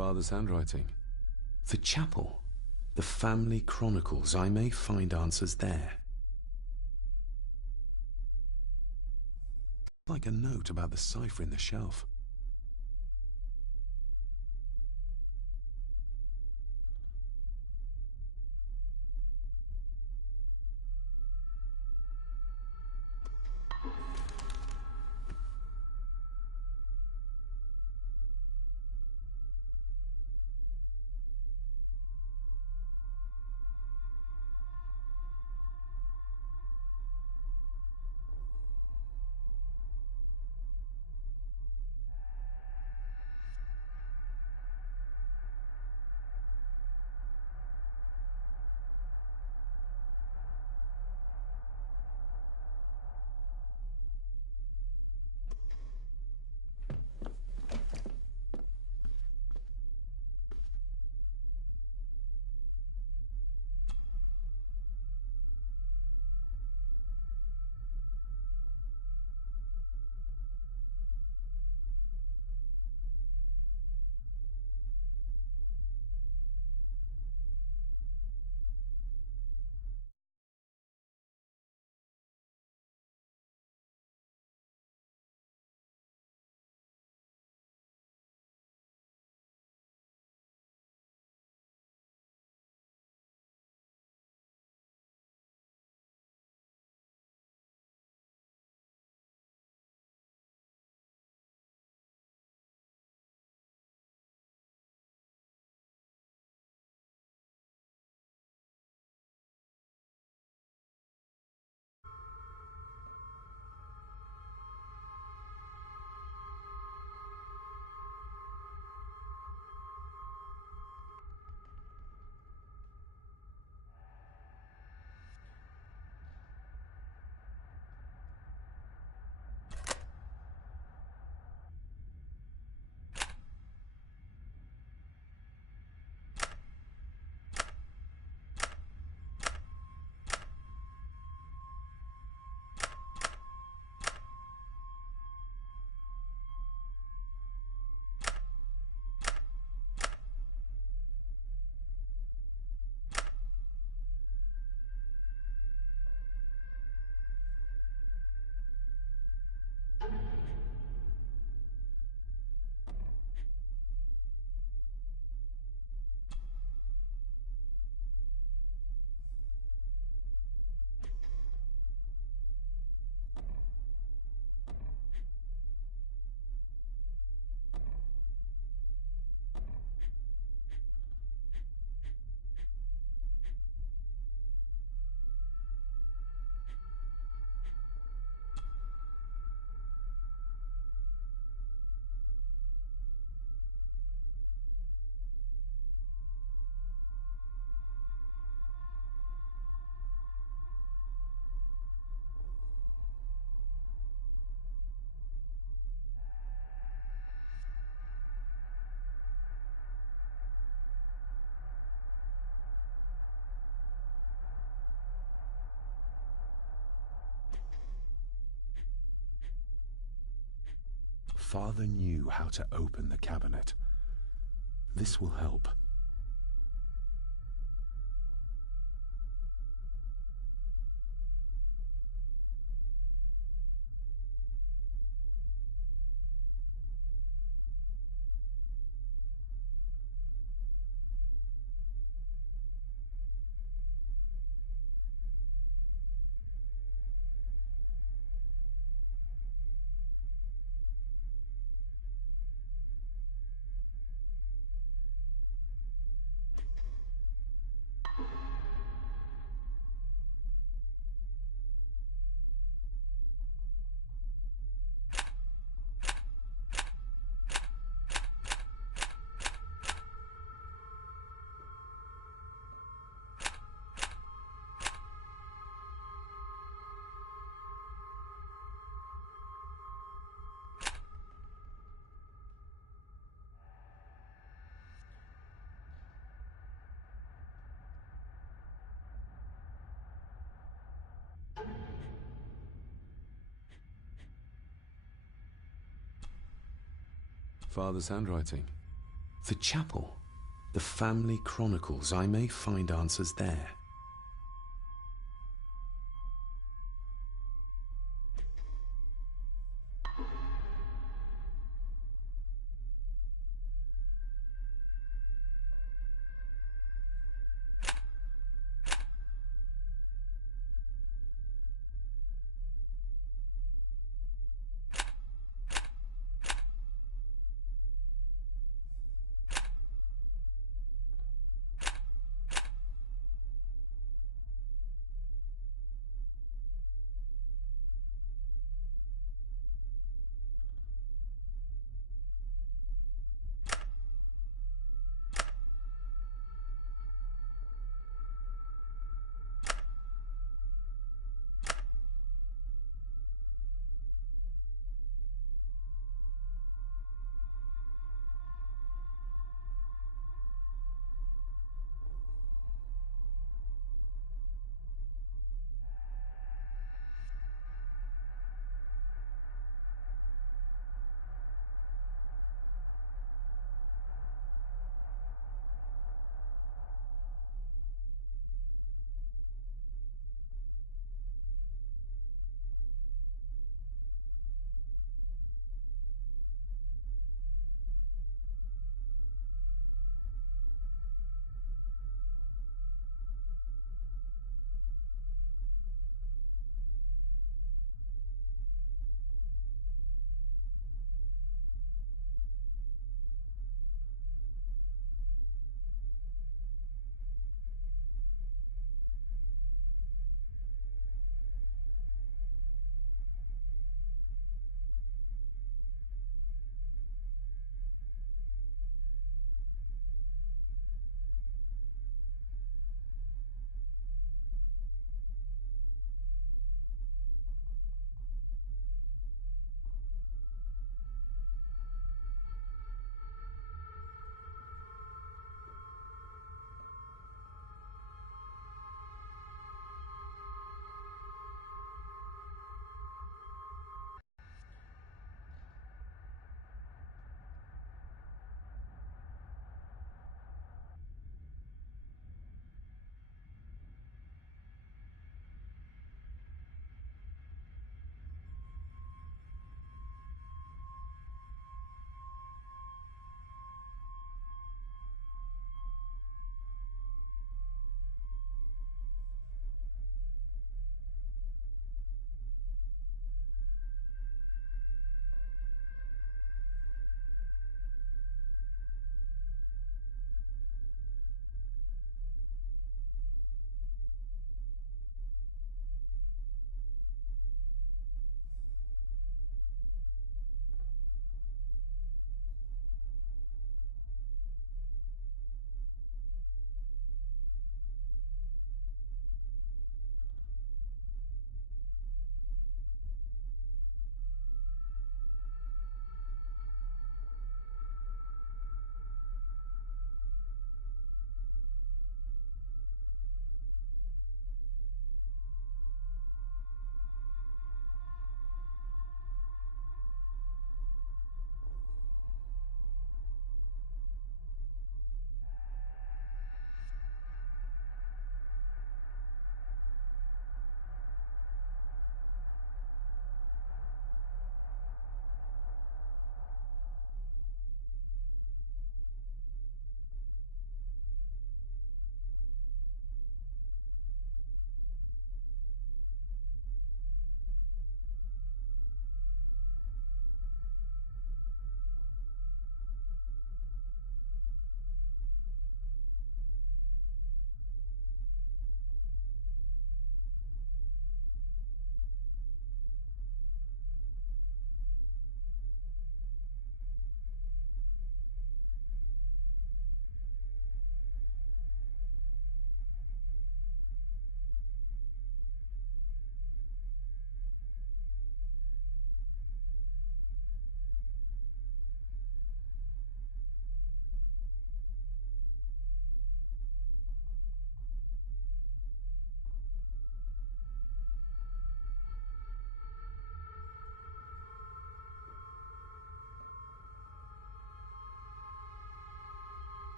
Father's handwriting. The chapel. The family chronicles. I may find answers there. Like a note about the cipher in the shelf. Father knew how to open the cabinet. This will help. Father's handwriting. The chapel, the family chronicles, I may find answers there.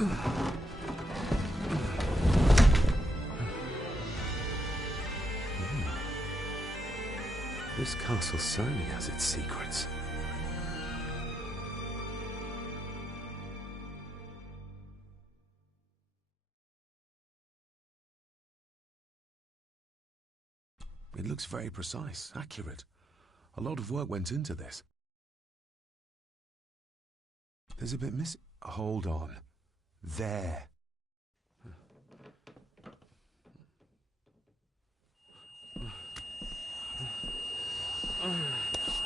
This castle certainly has its secrets. It looks very precise, accurate. A lot of work went into this. There's a bit missing. Hold on. There.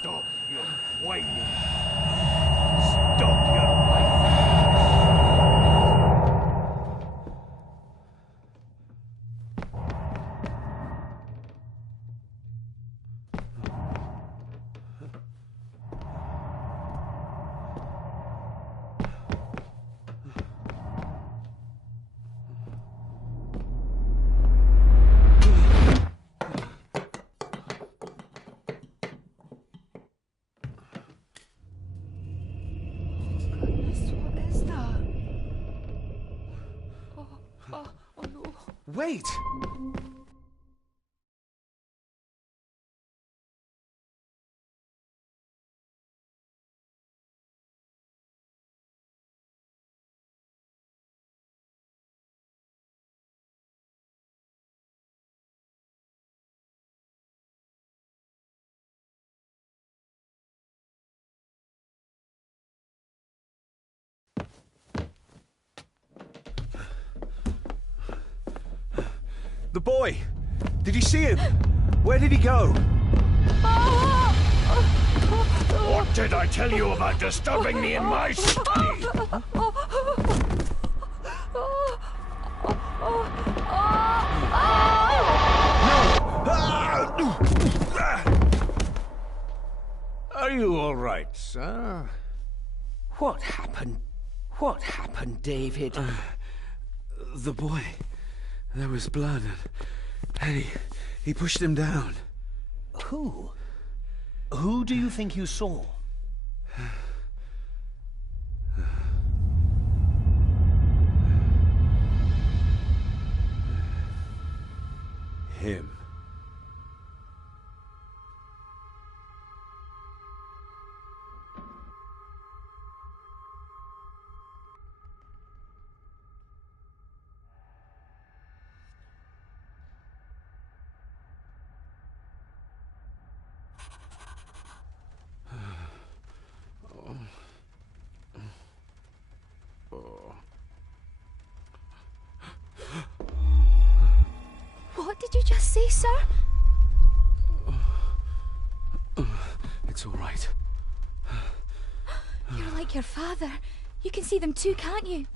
Stop your whining. Stop your whining. Wait! The boy! Did you see him? Where did he go? What did I tell you about disturbing me in my study? Are you all right, sir? What happened? What happened, David? The boy. There was blood and he pushed him down. Who? Who do you think you saw? Him. What did you just say, sir? It's all right. You're like your father. You can see them too, can't you?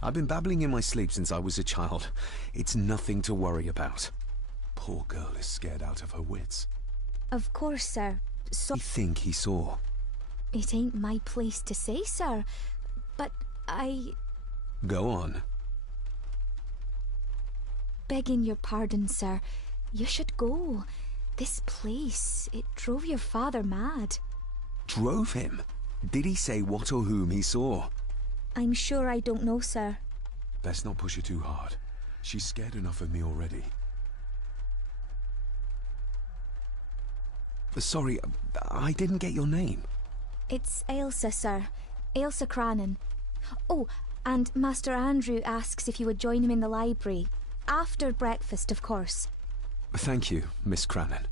I've been babbling in my sleep since I was a child. It's nothing to worry about. Poor girl is scared out of her wits. Of course, sir. So What do you think he saw? it ain't my place to say, sir. But I... Go on. Begging your pardon, sir. You should go. This place, it drove your father mad. Drove him? Did he say what or whom he saw? I'm sure I don't know, sir. Best not push her too hard. She's scared enough of me already. Sorry, I didn't get your name. It's Ailsa, sir. Ailsa Crannan. Oh, and Master Andrew asks if you would join him in the library. After breakfast, of course. Thank you, Miss Crannan.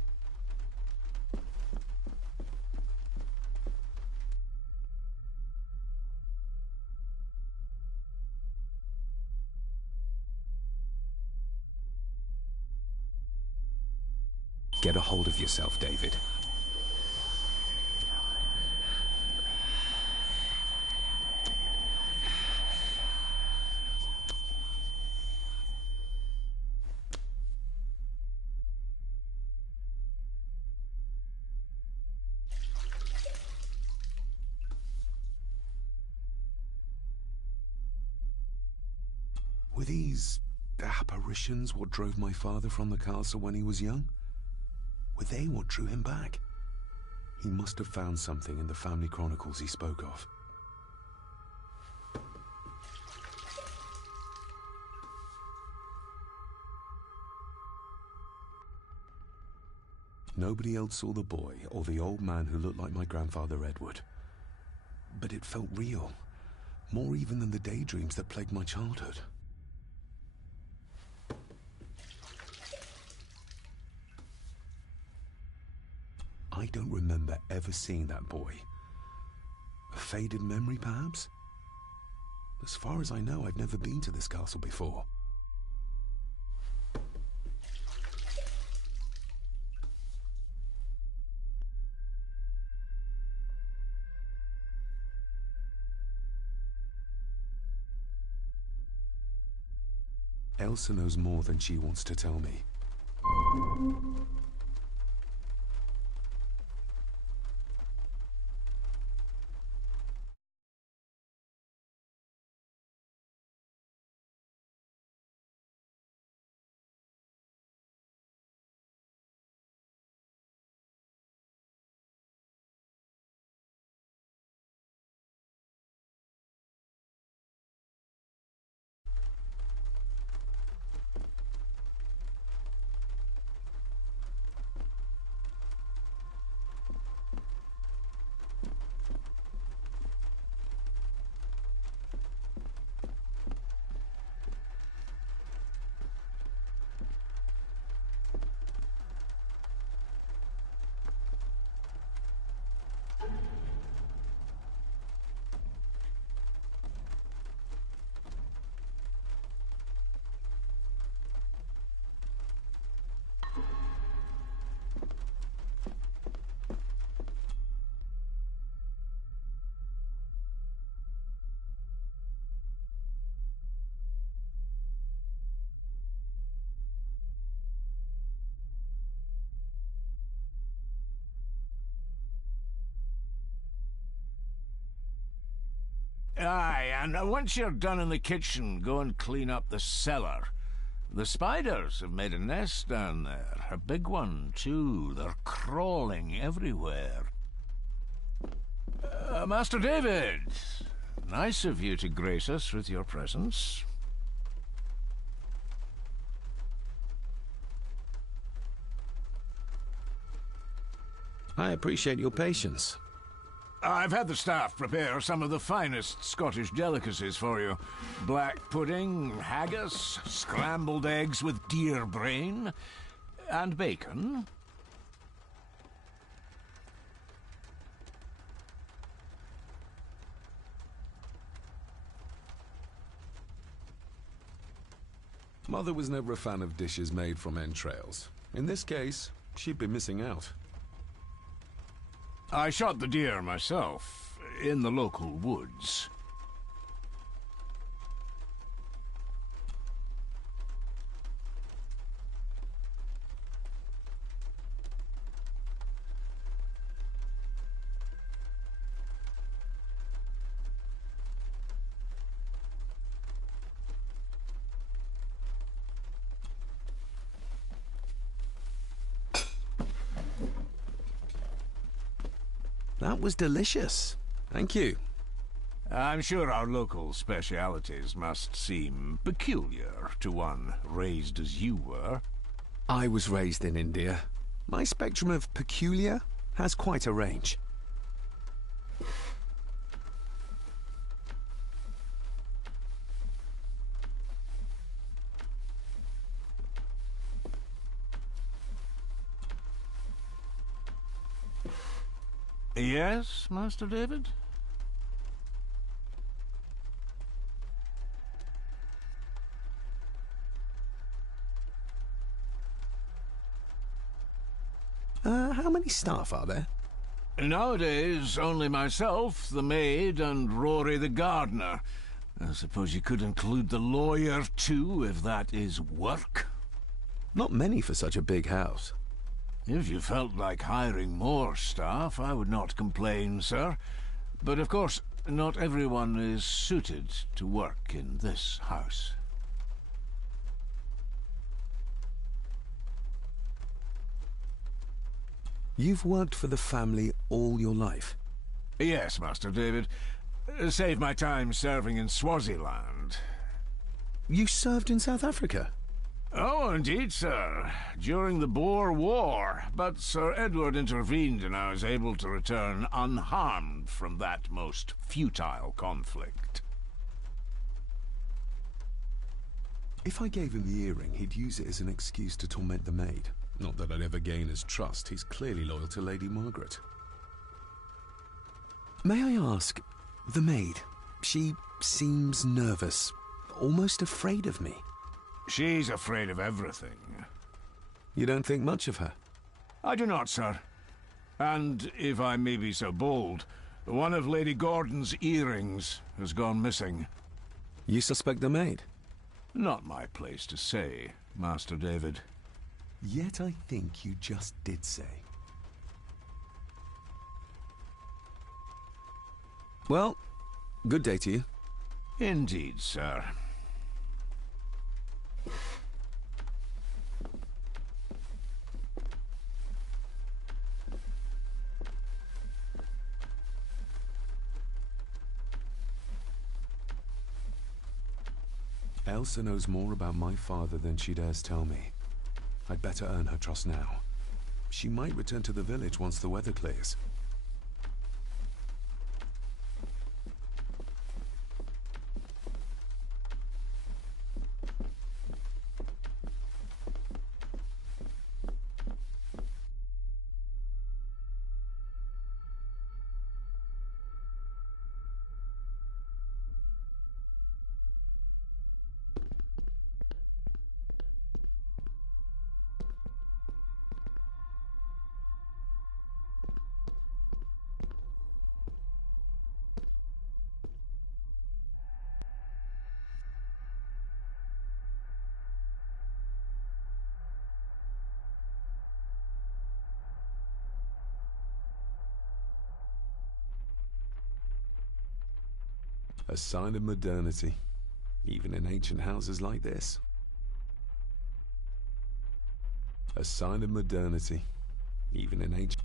Get a hold of yourself, David. Were these apparitions what drove my father from the castle when he was young? Were they what drew him back? He must have found something in the family chronicles he spoke of. Nobody else saw the boy or the old man who looked like my grandfather Edward. But it felt real, more even than the daydreams that plagued my childhood. I don't remember ever seeing that boy. A faded memory, perhaps? As far as I know, I've never been to this castle before. Elsa knows more than she wants to tell me. Aye, and once you're done in the kitchen, go and clean up the cellar. The spiders have made a nest down there. A big one, too. They're crawling everywhere. Master David, nice of you to grace us with your presence. I appreciate your patience. I've had the staff prepare some of the finest Scottish delicacies for you. Black pudding, haggis, scrambled eggs with deer brain, and bacon. Mother was never a fan of dishes made from entrails. In this case, she'd be missing out. I shot the deer myself, in the local woods. That was delicious. Thank you. I'm sure our local specialities must seem peculiar to one raised as you were. I was raised in India. My spectrum of peculiar has quite a range. Yes, Master David? How many staff are there? Nowadays, only myself, the maid, and Rory the gardener. I suppose you could include the lawyer, too, if that is work. Not many for such a big house. If you felt like hiring more staff, I would not complain, sir. But of course, not everyone is suited to work in this house. You've worked for the family all your life? Yes, Master David. Save my time serving in Swaziland. You served in South Africa? Oh, indeed, sir. During the Boer War. But Sir Edward intervened and I was able to return unharmed from that most futile conflict. If I gave him the earring, he'd use it as an excuse to torment the maid. Not that I'd ever gain his trust. He's clearly loyal to Lady Margaret. May I ask, the maid, she seems nervous, almost afraid of me. She's afraid of everything. You don't think much of her? I do not, sir. And, if I may be so bold, one of Lady Gordon's earrings has gone missing. You suspect the maid? Not my place to say, Master David. Yet I think you just did say. Well, good day to you. Indeed, sir. Elsa knows more about my father than she dares tell me. I'd better earn her trust now. She might return to the village once the weather clears. A sign of modernity, even in ancient houses like this. A sign of modernity, even in ancient...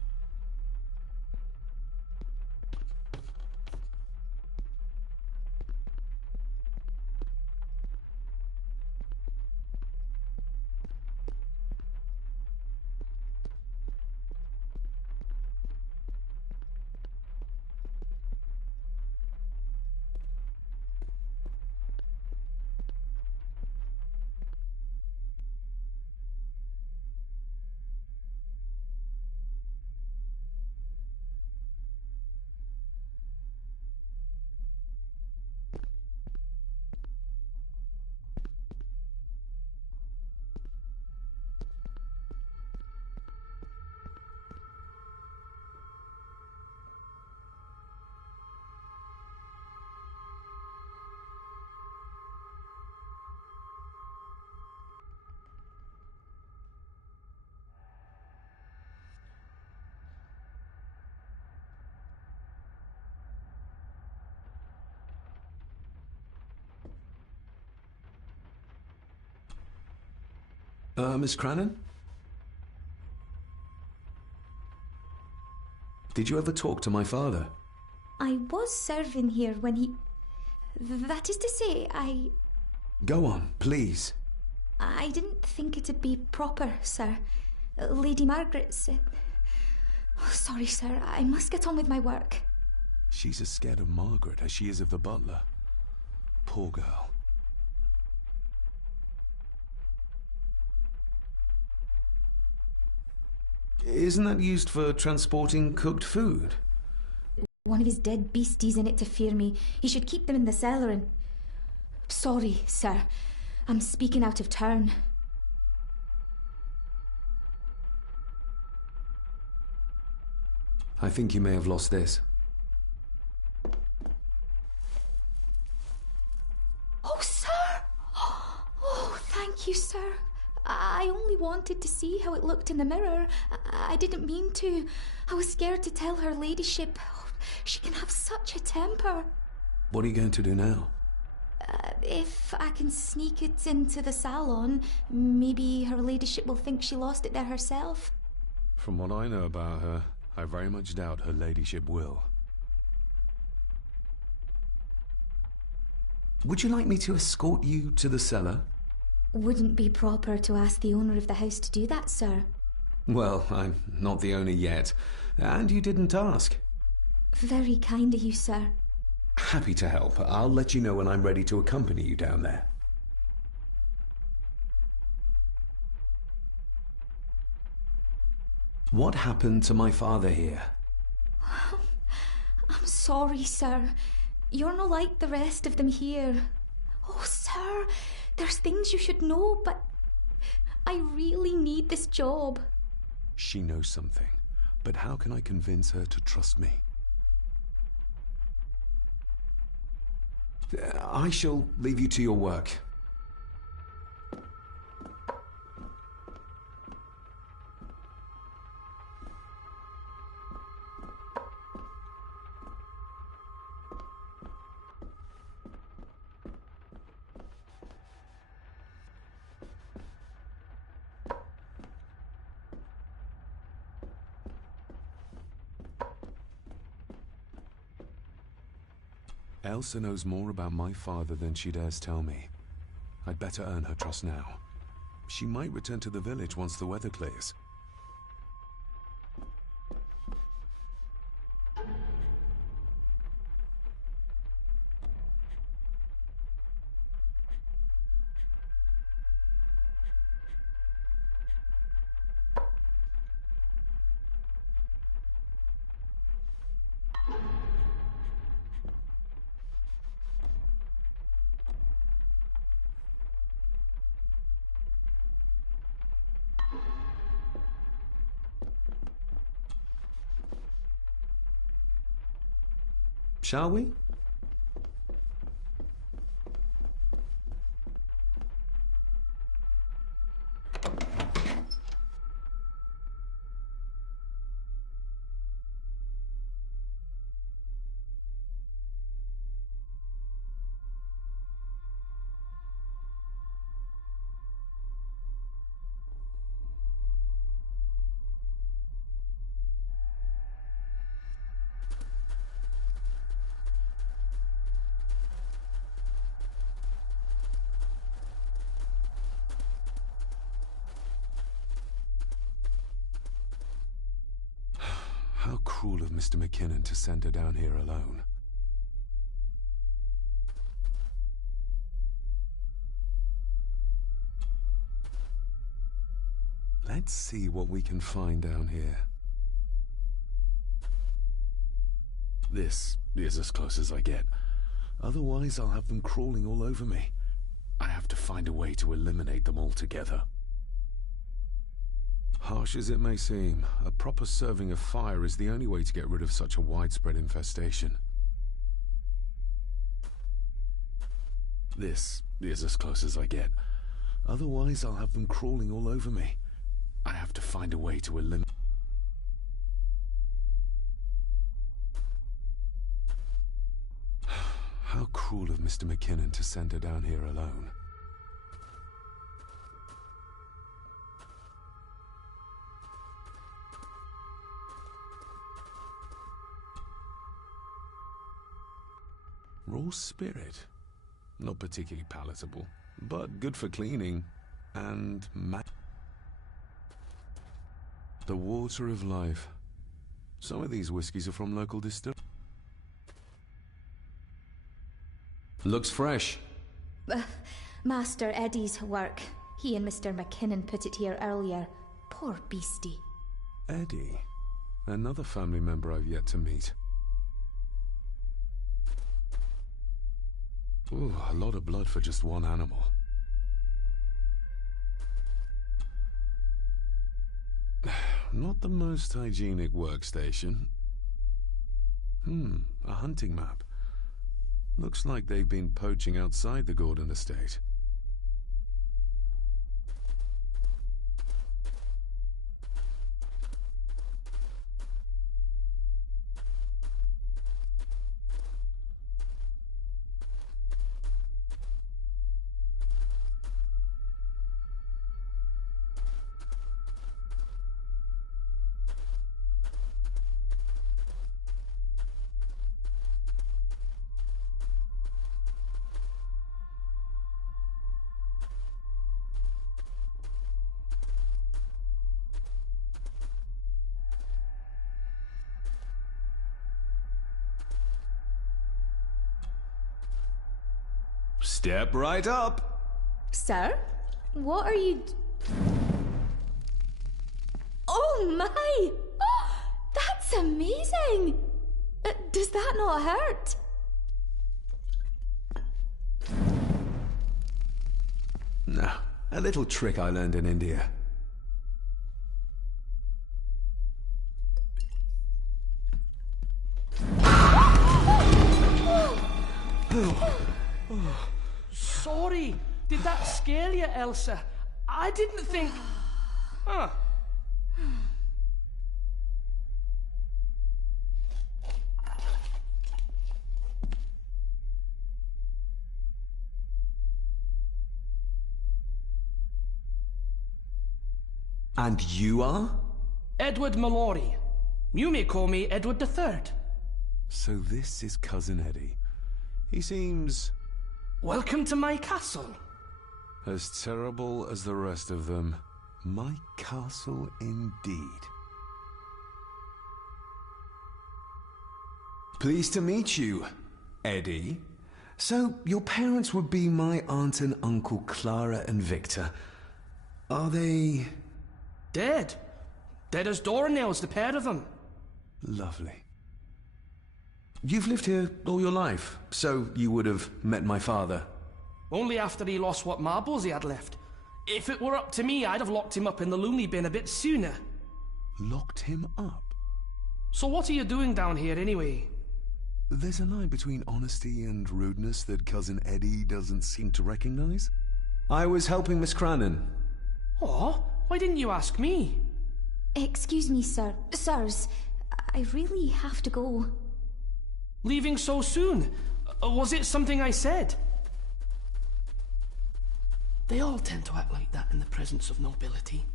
Miss Crannan? Did you ever talk to my father? I was serving here when he... That is to say, Go on, please. I didn't think it'd be proper, sir. Lady Margaret said... Oh, sorry, sir. I must get on with my work. She's as scared of Margaret as she is of the butler. Poor girl. Isn't that used for transporting cooked food? One of his dead beasties in it to fear me. He should keep them in the cellar and... Sorry, sir. I'm speaking out of turn. I think you may have lost this. Oh, sir! Oh, thank you, sir. I only wanted to see how it looked in the mirror. I didn't mean to. I was scared to tell her ladyship. Oh, she can have such a temper. What are you going to do now? If I can sneak it into the salon, maybe her ladyship will think she lost it there herself. From what I know about her, I very much doubt her ladyship will. Would you like me to escort you to the cellar? Wouldn't be proper to ask the owner of the house to do that, sir. Well, I'm not the owner yet, and you didn't ask. Very kind of you, sir. Happy to help. I'll let you know when I'm ready to accompany you down there. What happened to my father here? I'm sorry, sir. You're not like the rest of them here. Oh, sir, there's things you should know, but I really need this job. She knows something, but how can I convince her to trust me? I shall leave you to your work. Elsa knows more about my father than she dares tell me. I'd better earn her trust now. She might return to the village once the weather clears. Shall we? How cruel of Mr. McKinnon to send her down here alone. Let's see what we can find down here. This is as close as I get. Otherwise, I'll have them crawling all over me. I have to find a way to eliminate them altogether. Harsh as it may seem, a proper serving of fire is the only way to get rid of such a widespread infestation. This is as close as I get. Otherwise, I'll have them crawling all over me. I have to find a way to eliminate... How cruel of Mr. McKinnon to send her down here alone. Raw spirit. Not particularly palatable, but good for cleaning. And the water of life. Some of these whiskies are from local distilleries. Looks fresh. Master Eddie's work. He and Mr. McKinnon put it here earlier. Poor beastie. Eddie. Another family member I've yet to meet. Ooh, a lot of blood for just one animal. Not the most hygienic workstation. A hunting map. Looks like they've been poaching outside the Gordon estate. Step right up. Sir? What are you... Oh my! Oh, that's amazing! Does that not hurt? No, a little trick I learned in India. Sorry, did that scare you, Elsa? I didn't think... Huh. And you are? Edward Mallory. You may call me Edward III. So this is Cousin Eddie. He seems... Welcome to my castle. as terrible as the rest of them. My castle indeed. Pleased to meet you, Eddie. So, your parents would be my aunt and uncle Clara and Victor. Are they... Dead. Dead as doornails, the pair of them. Lovely. You've lived here all your life, so you would have met my father. Only after he lost what marbles he had left. If it were up to me, I'd have locked him up in the loony bin a bit sooner. Locked him up? So what are you doing down here anyway? There's a line between honesty and rudeness that Cousin Eddie doesn't seem to recognize. I was helping Miss Crannan. Oh, why didn't you ask me? Excuse me, sir. Sirs, I really have to go. Leaving so soon? Was it something I said? They all tend to act like that in the presence of nobility.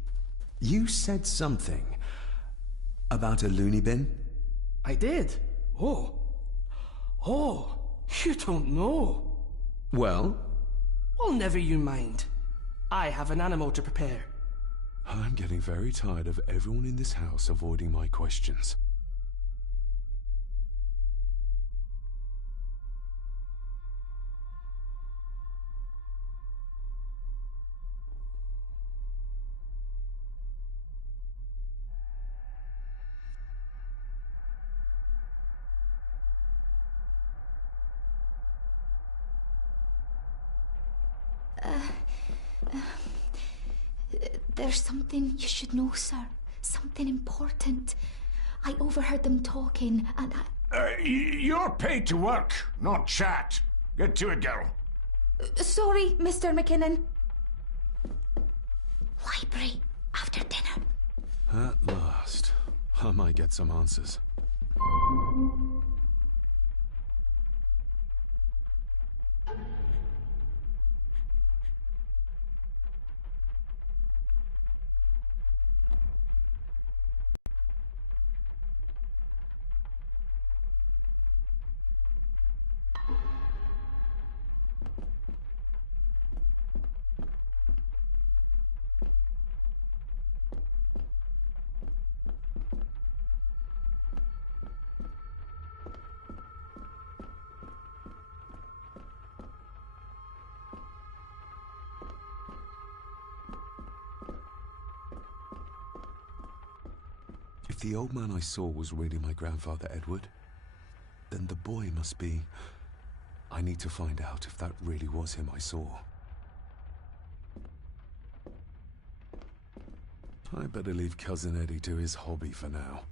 You said something about a loony bin? I did. Oh, you don't know. Well? Well, never you mind. I have an animal to prepare. I'm getting very tired of everyone in this house avoiding my questions. There's something you should know, sir. Something important. I overheard them talking, and You're paid to work, not chat. Get to it, girl. Sorry, Mr. McKinnon. Library after dinner. At last. I might get some answers. If the old man I saw was really my grandfather Edward, then the boy must be... I need to find out if that really was him I saw. I better leave Cousin Eddie to his hobby for now.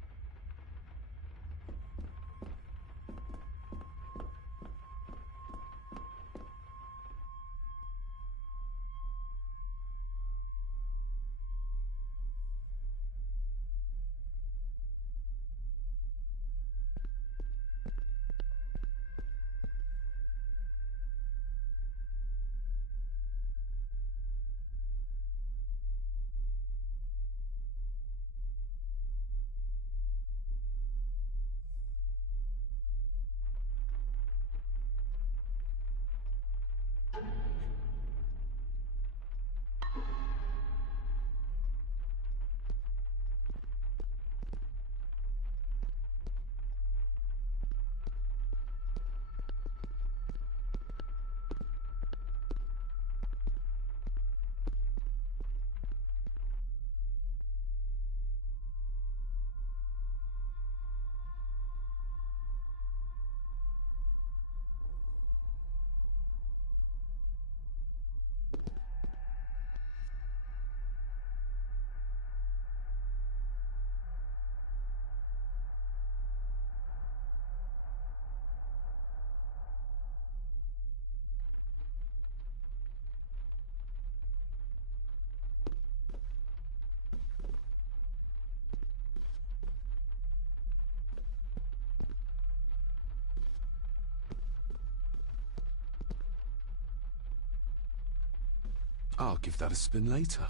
I'll give that a spin later.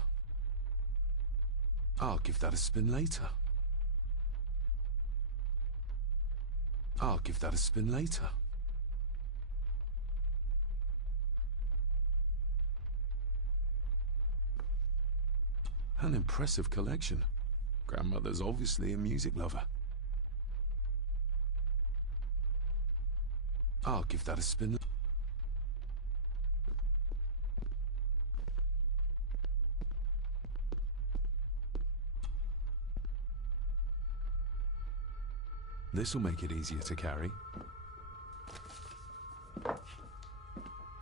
I'll give that a spin later. I'll give that a spin later. An impressive collection. Grandmother's obviously a music lover. I'll give that a spin. This'll make it easier to carry.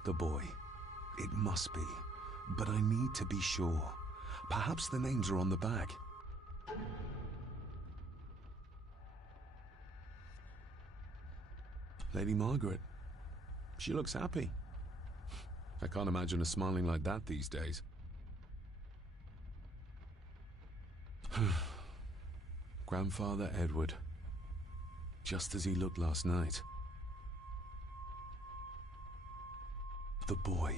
The boy. It must be. But I need to be sure. Perhaps the names are on the bag. Lady Margaret. She looks happy. I can't imagine her smiling like that these days. Grandfather Edward. Just as he looked last night. The boy.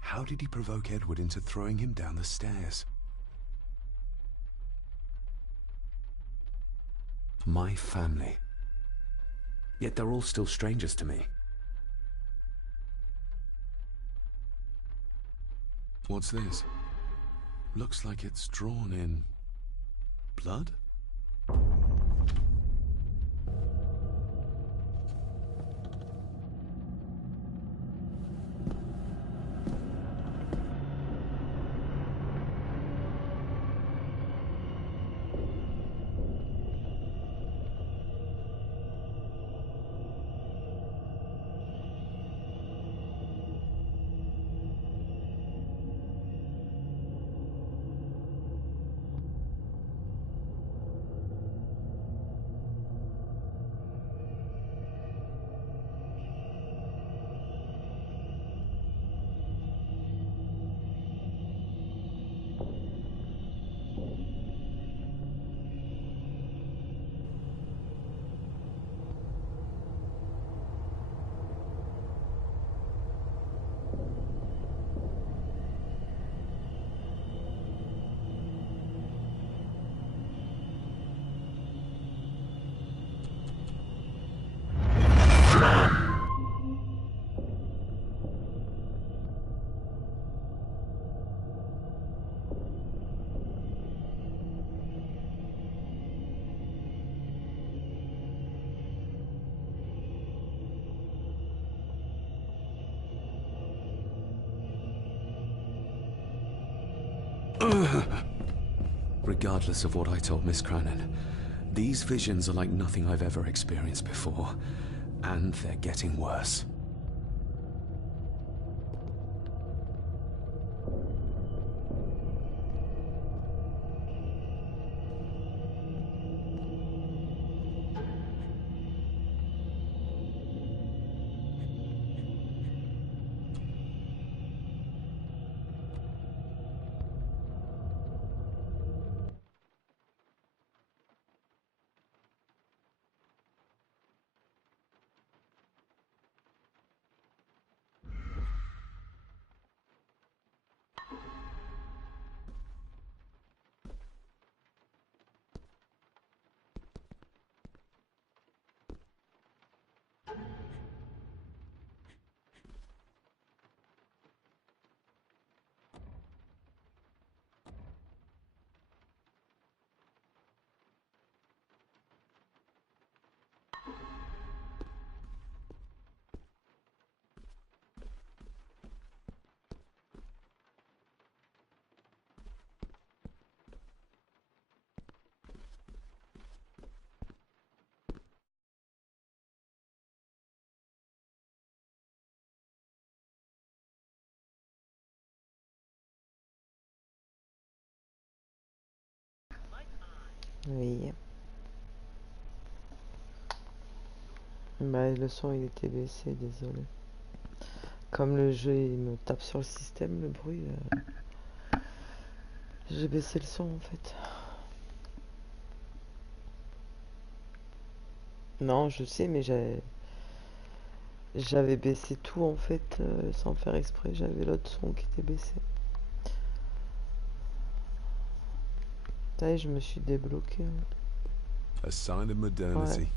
How did he provoke Edward into throwing him down the stairs? My family. Yet they're all still strangers to me. What's this? Looks like it's drawn in blood? Regardless of what I told Miss Cranon, these visions are like nothing I've ever experienced before, and they're getting worse. Oui. Bah, le son il était baissé, désolé. Comme le jeu il me tape sur le système, le bruit, j'ai baissé le son en fait. Non, je sais, mais J'avais baissé tout en fait, sans faire exprès. J'avais l'autre son qui était baissé. Ça y est, je me suis débloqué. A sign of modernity,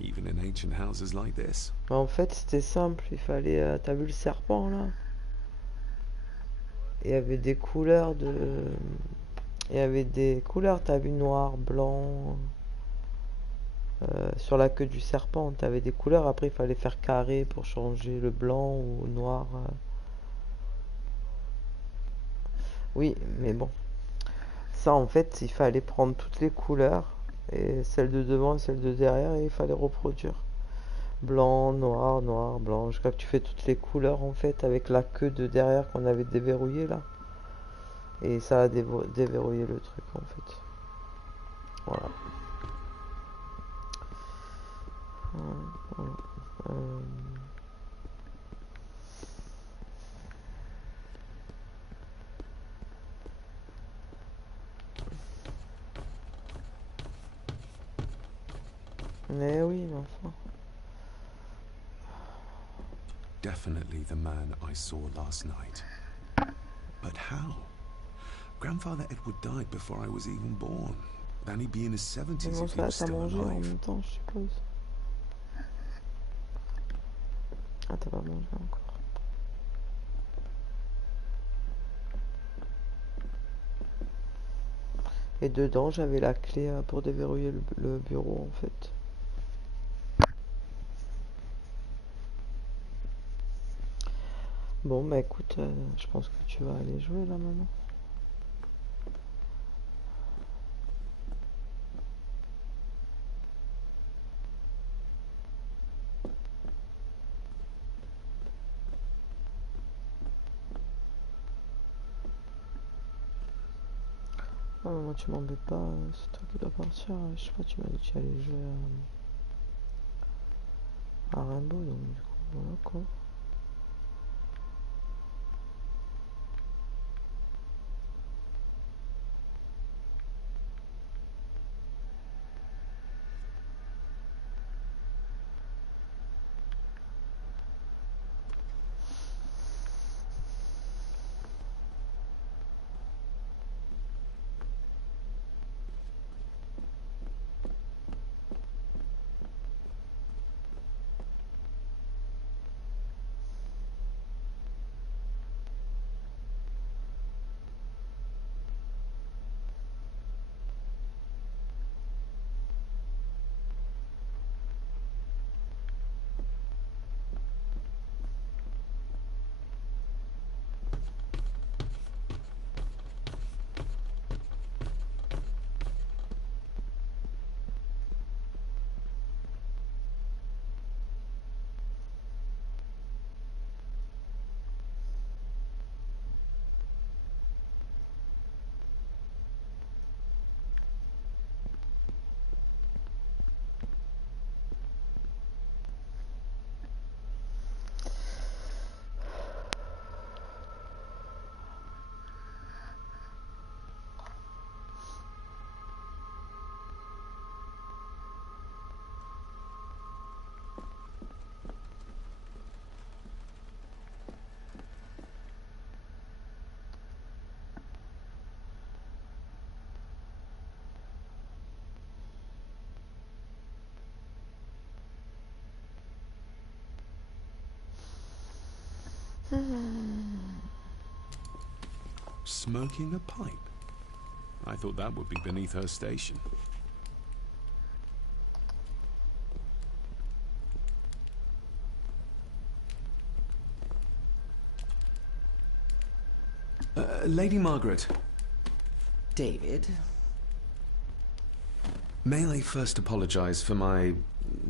even in ancient houses like this. En fait, c'était simple. Il fallait. T'as vu le serpent là? Il y avait des couleurs de. Il y avait des couleurs, t'as vu, noir, blanc. Sur la queue du serpent, t'avais des couleurs. Après, il fallait faire carré pour changer le blanc ou noir. Oui, mais bon. Ça, en fait, il fallait prendre toutes les couleurs. Et celle de devant et celle de derrière. Et il fallait reproduire. Blanc, noir, noir, blanc. Jusqu'à que tu fais toutes les couleurs, en fait, avec la queue de derrière qu'on avait déverrouillée, là. Et ça a déverrouillé le truc, en fait. Voilà. Voilà. Mais oui, mais enfin. Definitely the man I saw last night. But how? Grandfather Edward died before I was even born. And he'd be in his 70s Comment if he ça, was t'as still mangé en alive. même temps, je suppose. Ah, t'as pas mangé encore. Et dedans, j'avais la clé pour déverrouiller le bureau, en fait. Bon, bah écoute, je pense que tu vas aller jouer là maintenant. Ah, moi, tu m'embêtes pas, c'est toi qui dois partir. Je sais pas, tu m'as dit que tu allais jouer à Rainbow, donc du coup, voilà quoi. Smoking a pipe? I thought that would be beneath her station. Lady Margaret. David? May I first apologize for my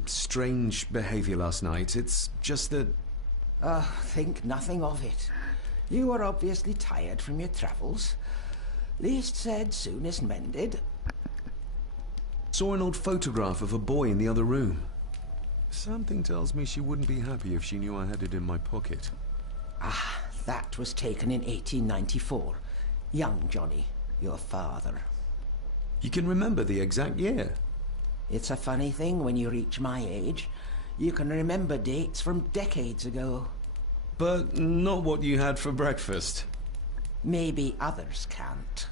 strange behavior last night? It's just that... Think nothing of it. You were obviously tired from your travels. Least said, soonest mended. Saw an old photograph of a boy in the other room. Something tells me she wouldn't be happy if she knew I had it in my pocket. Ah, that was taken in 1894. Young Johnny, your father. You can remember the exact year? It's a funny thing when you reach my age. You can remember dates from decades ago. But not what you had for breakfast. Maybe others can't.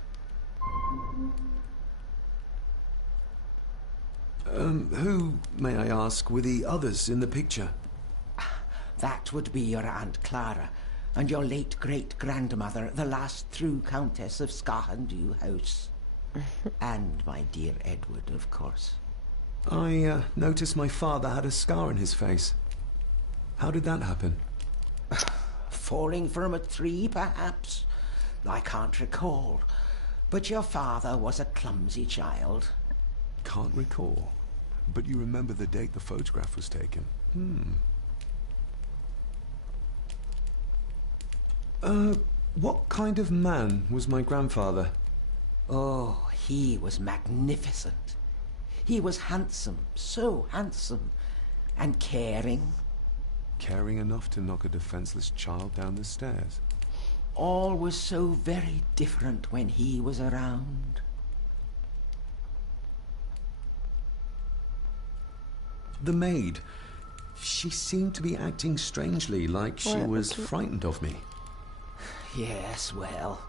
Who, may I ask, were the others in the picture? That would be your Aunt Clara, and your late great-grandmother, the last true Countess of Scahandew House. And my dear Edward, of course. I noticed my father had a scar on his face. How did that happen? Falling from a tree, perhaps? I can't recall. But your father was a clumsy child. Can't recall. But you remember the date the photograph was taken? What kind of man was my grandfather? Oh, he was magnificent. He was handsome, so handsome, and caring. Caring enough to knock a defenseless child down the stairs. All was so very different when he was around. The maid. She seemed to be acting strangely, like she was frightened of me. Yes, well,